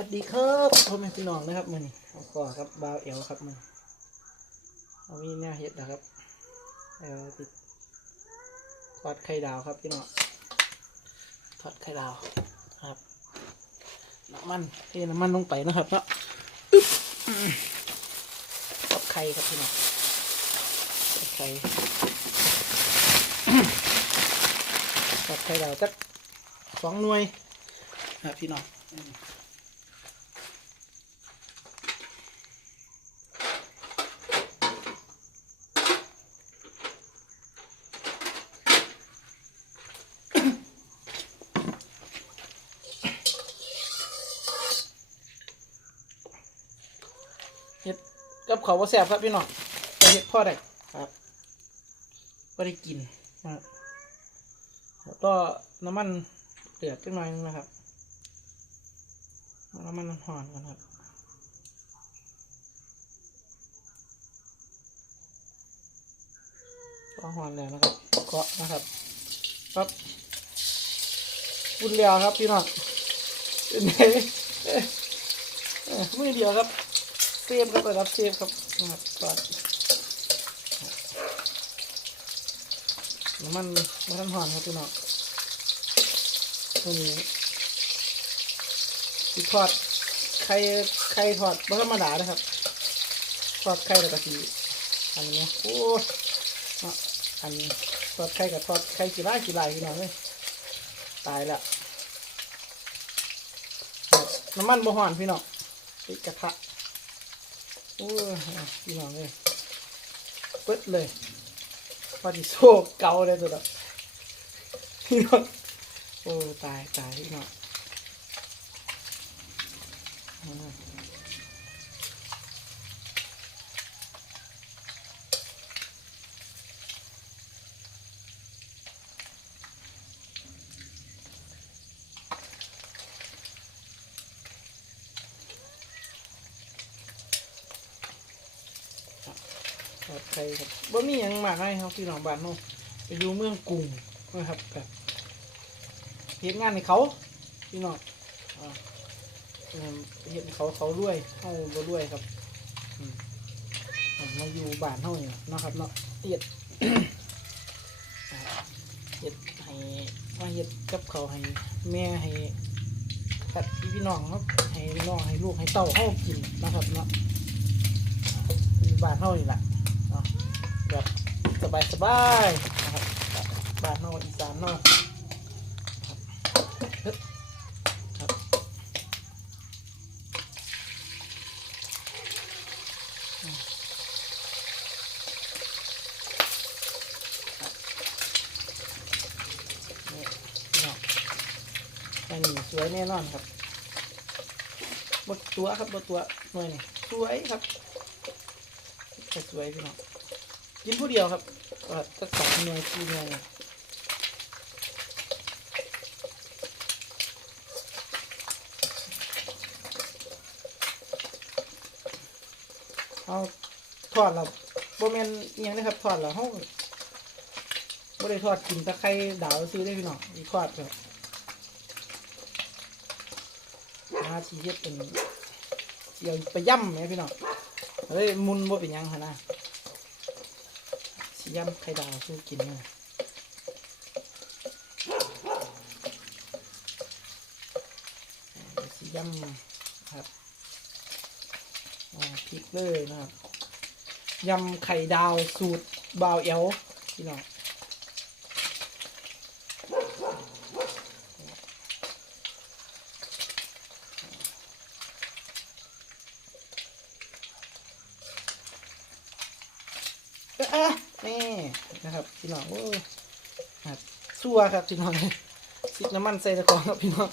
วัสดีครับพ่อแม่พี่น้องนะครับมันเอาขอครับบาวเอลครับมันเอามีแนวเห็ดนะครับเอลติดทอดไข่ดาวครับพี่น้องทอดไข่ดาวครับน้ำมันเทน้ำมันลงไปนะครับเนาะอึ๊บอืมทอดไข่ครับพี่น้องทอดไข่ทอดไข่ดาวจักสองหน่วยครับพี่น้อง เห็ด กับเขาวว่าแซ่บครับพี่น้องแต่เห็ดพ่อได้ครับก็ได้กินนะครับแล้วก็น้ำมันเดือดจังหน่อยนึงนะครับเอาน้ำมันหอนกันครับก็หอนแล้วนะครับเคาะนะครับปั๊บปุ่นเลียวครับพี่น้องเป็นไงเอ้ยเอ้ยมือเดียวครับ เซฟครับไปรับเซฟครับนะครับก่อนน้ำมันมันทันหอนครับพี่น้องตัวนี้ที่ทอดไข่ไข่ทอดไม่ธรรมดานะครับทอดไข่แล้วก็สีอันนี้โอ้นะอันทอดไข่กับทอดไข่กี่ไร่กี่ไร่พี่น้องเลยตายแล้วน้ำมันบ่หอนพี่น้องติดกระทะ โอ้ยพี่น้องเลยเปิดเลยปฏิโซ่เกาเลยตัวแบบพี่น้องโอ้ตายตายพี่น้อง อ่าทอดไข่ครับบ่มีหยังมากให้ครับพี่น้องบ้านเราไปอยู่เมืองกรุงนะครับแบบเฮ็ดงานให้เขาพี่น้องอ่าเอิ่มเฮ็ดให้เขาเขารวยเฮาบ่รวยครับอืมามาอยู่บ้านเฮาเนี่ยเนาะครับเนาะเฮ็ดเฮ็ดให้มาเฮ็ดกับเขาให้แม่ให้กับพี่น้องครับให้น้องให้ลูกให้เต้าเฮากินนะครับเนาะอยู่บ้านเฮานี่แหละเนาะ แบบสบายสบายๆนะครับบ้านนอกอีสานนอกอันี่พี่น้องอันนี้สวยแน่นอนครับบดตัวครับบดตัวหน่วยนี่สวยครับสวยพี่น้อง กินผู้เดียวครับก็สักสองหน่วยสี่หน่วยเนี่ยเอาทอดแล้วโบแมนยังนะครับทอดแล้วห้องบ่ได้ทอดกินตะไคร้ดาวซื้อได้พี่น้องอีทอดแบบมาชีเฮ็ดเป็นเกี่ยวไปย่ำไหมพี่น้องเฮ้ยมุนบ่เป็นยังหั่นะ ย่ำไข่ดาวสู้กินนะสีย่ำครับพริกเลยนะครับยำไข่ดาวสูตรบาวเอลพี่น้องเอ๊ะนี่นะครับ พี่น้องโอ้ยครับซัวครับพี่น้องซิดน้ำมันใส่ตะกร้องครับพี่น้อง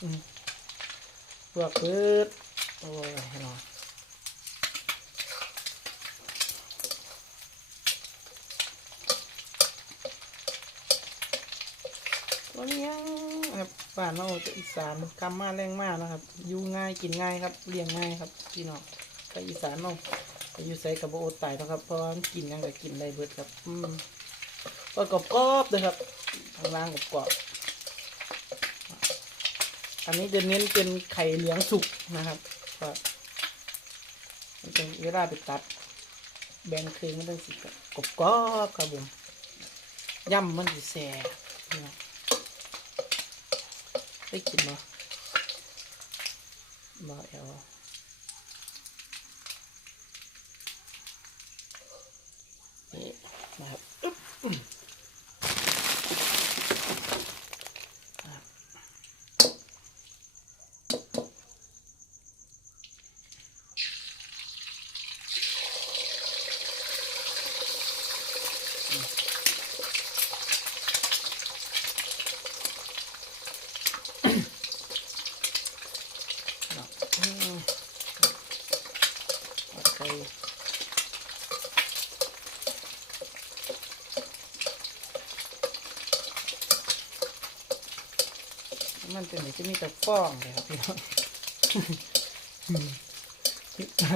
อืมลวกเปิดโอ้ยพี่น้องวันนี้ครับบ้านเราจะอีสานกำมาแรงมากนะครับ อยู่ง่ายกินง่ายครับเลี้ยงง่ายครับ พี่น้องไปอีสานเนา อยู่ใส่กับโอดตายนะครับเพราะว่ามันกินยังก็กินได้เบิดครับอืมก็กรอบๆเลยครับทางล่างกรอบอันนี้จะเน้นเป็นไข่เหลืองสุกนะครับก็มันจะเวลาไปตัด แบ่งครึ่งมันต้องสิกบกรอบกรอบครับผมย่ำมันสิแซ่บนะได้กินเนาะมาเอลนี่ นะครับอึ๊บอืมอะเอาอืมโอเค มันจะมีจะมีแต่ฟองเลยครับพี่น้องครั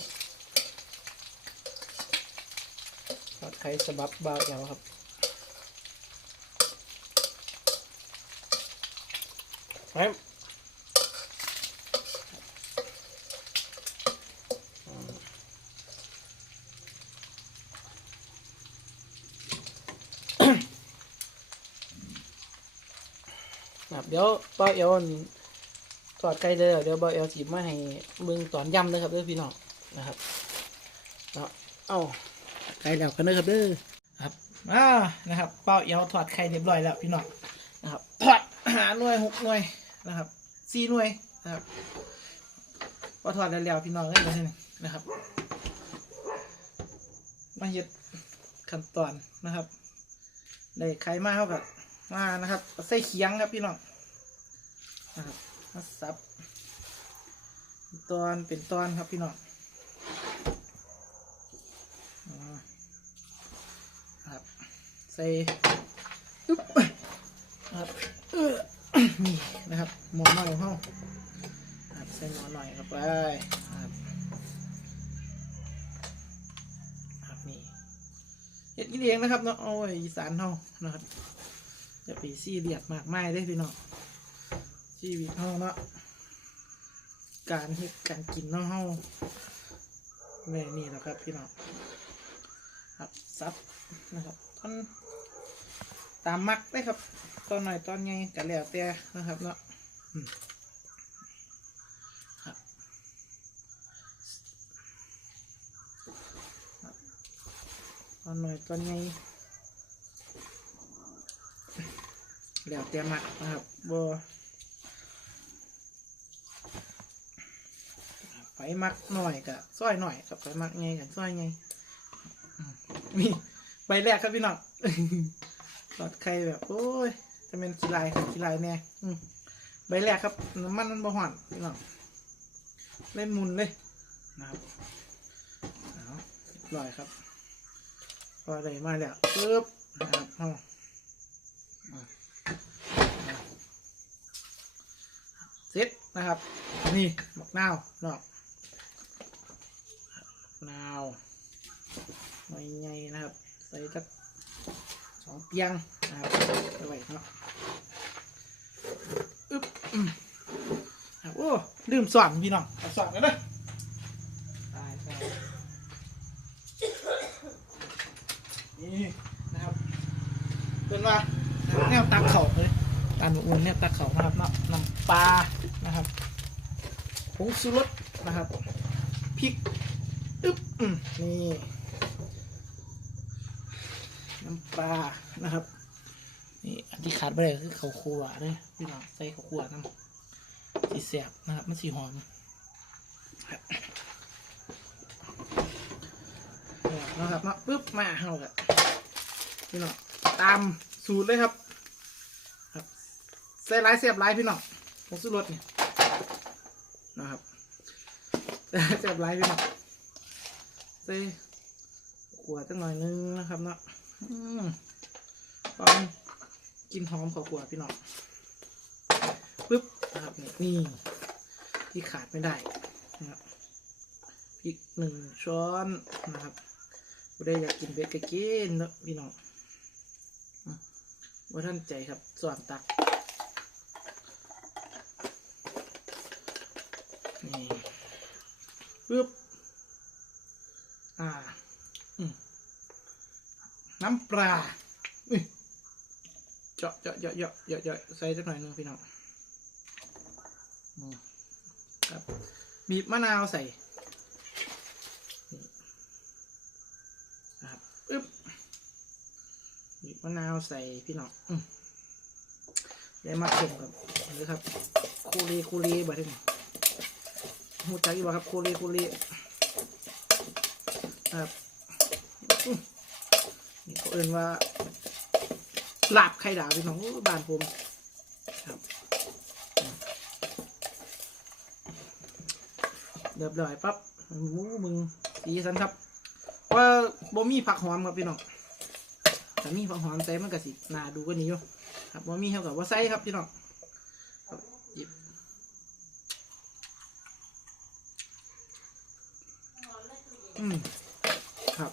บทอดไข่สบับบาวเอวครับครับอืมครับ เดี๋ยวบ่าเอลทอดไก่เลยเดี๋ยวบ่าเอลจีบมาให้เบิ่งตอนย่ำนะครับเด้อพี่น้องนะครับเนาะเอาไก่แล้วกันเด้อครับเด้อครับอ่านะครับเบ่าเอลทอดไข่เรียบร้อยแล้วพี่น้องนะครับทอดหาหน่วยหกหน่วยนะครับสี่หน่วยนะครับพอทอดแล้วพี่น้องเอ้ยเดี๋ยนะครับ มาเฮ็ดขั้นตอนนะครับได้ไข่มาเท่ากับมานะครับเอาใส่เคียงครับพี่น้อง นะครับมาสับตอนเป็นตอนครับพี่น้องอครับใส่อึ๊บครับนี่นะครับหมอหน่อยของเฮาครับใส่หมอหน่อยครับไปครับครับนี่เห็ดกินเองนะครับเนาะโอ้ยอีสานเฮานะครับจะไปซี่เรียดมากมายได้พี่น้อง ชีวิตเฮาเนาะการเฮ็ดการกินเนาะเฮาแม่นี่แหละครับพี่น้องครับซับนะครับตอนตามมักได้ครับตอนหน่อยตอนไงกันแล้วแต่นะครับเนาะครับตอนหน่อยตอนไงแล้วแต่มักนะครับบ ไฟมักหน่อยกับซอยหน่อยกับไฟมักไงกับซอยไงอืมนี่ใบแรกครับพี่น้องทอดไข่แบบโอ้ยจะเป็นขี้ลายครับขี้ลายแน่อืมใบแรกครับน้ำมันมันบ่ห่อนพี่น้องเล่นมุนเลยนะครับเอาเรียบร้อยครับพอได้มาแล้วปึ๊บนะครับเอาอะเสร็จนะครับ นี่หมกนาวเนาะ นาวหน่อยใหญ่นะครับ ใส่สักสองเปียงนะครับเอาไว้เนาะอึ๊บอืมครับโอ้ลืมสอนพี่น้องเอาสอนกันเลยตายตายนี่นะครับเป็นว่าแนวตักเข่าเลยตาหนูอุ่นเนี่ยตักเข่านะครับน้ำปลานะครับผงชูรสนะครับพริก นี่น้ำปลานะครับ นี่อันที่ขาดไปเลยคือข้าวคั่วเลยพี่น้องใส่ข้าวคั่วน้ำสีแสบนะครับ มันสีหอมนะครับเนาปึ๊บมาเฮากันพี่น้องตามสูตรเลยครับ ครับใส่หลายเสียบหลายพี่น้องผงสูรสเนี่ยนะครับใส่เสียบหลายพี่น้อง เซ่ขวดตั้งหน่อยนึงนะครับเนาะปองกินหอมขอขวดพี่น้องปึ๊บนะครับนี่ที่ขาดไม่ได้นะครับพริกหนึ่งช้อนนะครับบ่ได้อยากกินเบ็ดกะกินเนาะพี่น้องว่าท่านใจครับส่วนตักนี่ปึ๊บ อ่าน้ำปลาอุ้ยเจาะเจาะเจาะเจาะเจาะเจาะใส่สักหน่อยนึงพี่น้องครับบีบมะนาวใส่นะครับปึ๊บบีบมะนาวใส่พี่น้องได้มาชมกับนี่ครับคูรีคูรีบ่ถึงหูจักอยู่บ่ครับคูรีคูรี ครับนี่เขาเอ่นว่าลาบไข่ดาวพี่น้องบ้านผมครับเรียบร้อยปั๊บมูมึงสีสันครับ ว่าบ่มีผักหอมครับพี่น้องแต่มีผักหอมใส่มันก็สิน่าดูกว่านี้อยู่ครับบ่มีเท่ากับว่าใส่ครับพี่น้องหยิบอืมครับ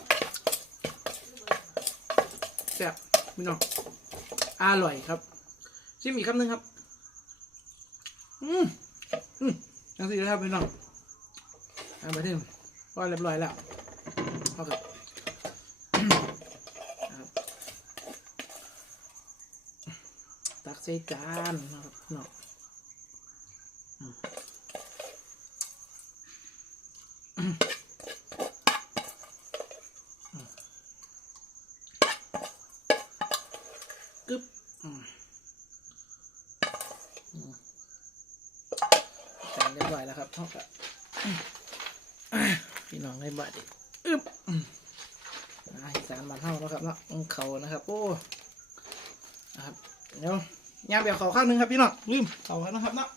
แซ่บพี่น้องอร่อยครับชิมอีกคำหนึ่งครับ อืมอืมยังสินะครับพี่น้องเอาไปถึงพอเรียบร้อยแล้วพอครับครับตักใส่จานนะครับพี่น้องกึ๊บอืมอืมแต่งเรียบร้อยแล้วครับเท่ากับอืมอะพี่น้องในบ้านดิอึ๊บอืมอ่าอีสานบ้า นเฮาแล้วครับเนาะอืมเขานะครับ โอ้นะครับเดี๋ยวย่างเบียร์เขาข้างหนึงครับพี่น้องลืมเขาแล้วนะครับเนาะ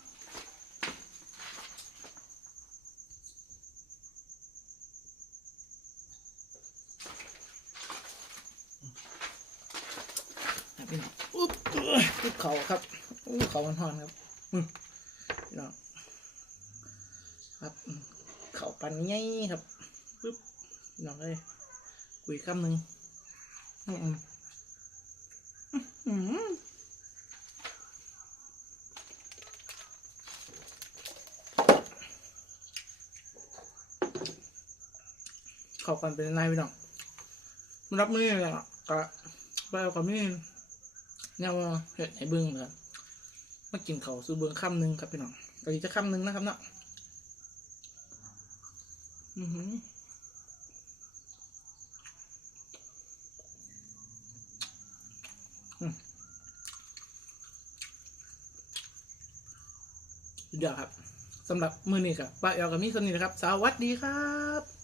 พี่น้องอุ๊บเอ้ยอุ๊บเขาครับอู้เขามันหอนครับอืมพี่น้องครับเขาปันใหญ่ครับปึ๊บพี่น้องเลยคุยคำหนึ่ง อืมอืมอื้อหือเขาปันเป็นนายพี่น้องมันรับมือเลยอะก็ไปเอากับมือเนี่ยว่าเห็ดให้เบิ้งนะครับมากินเขาวสู้เบิ้องค่ำหนึ่งครับพี่น้องก็อีกจะค่ำหนึ่งนะครับเนาะอือหือ สุดยอดครับสำหรับมือนี้ครับป้าเอลกับมิสนี่นะครับ สวัสดีครับ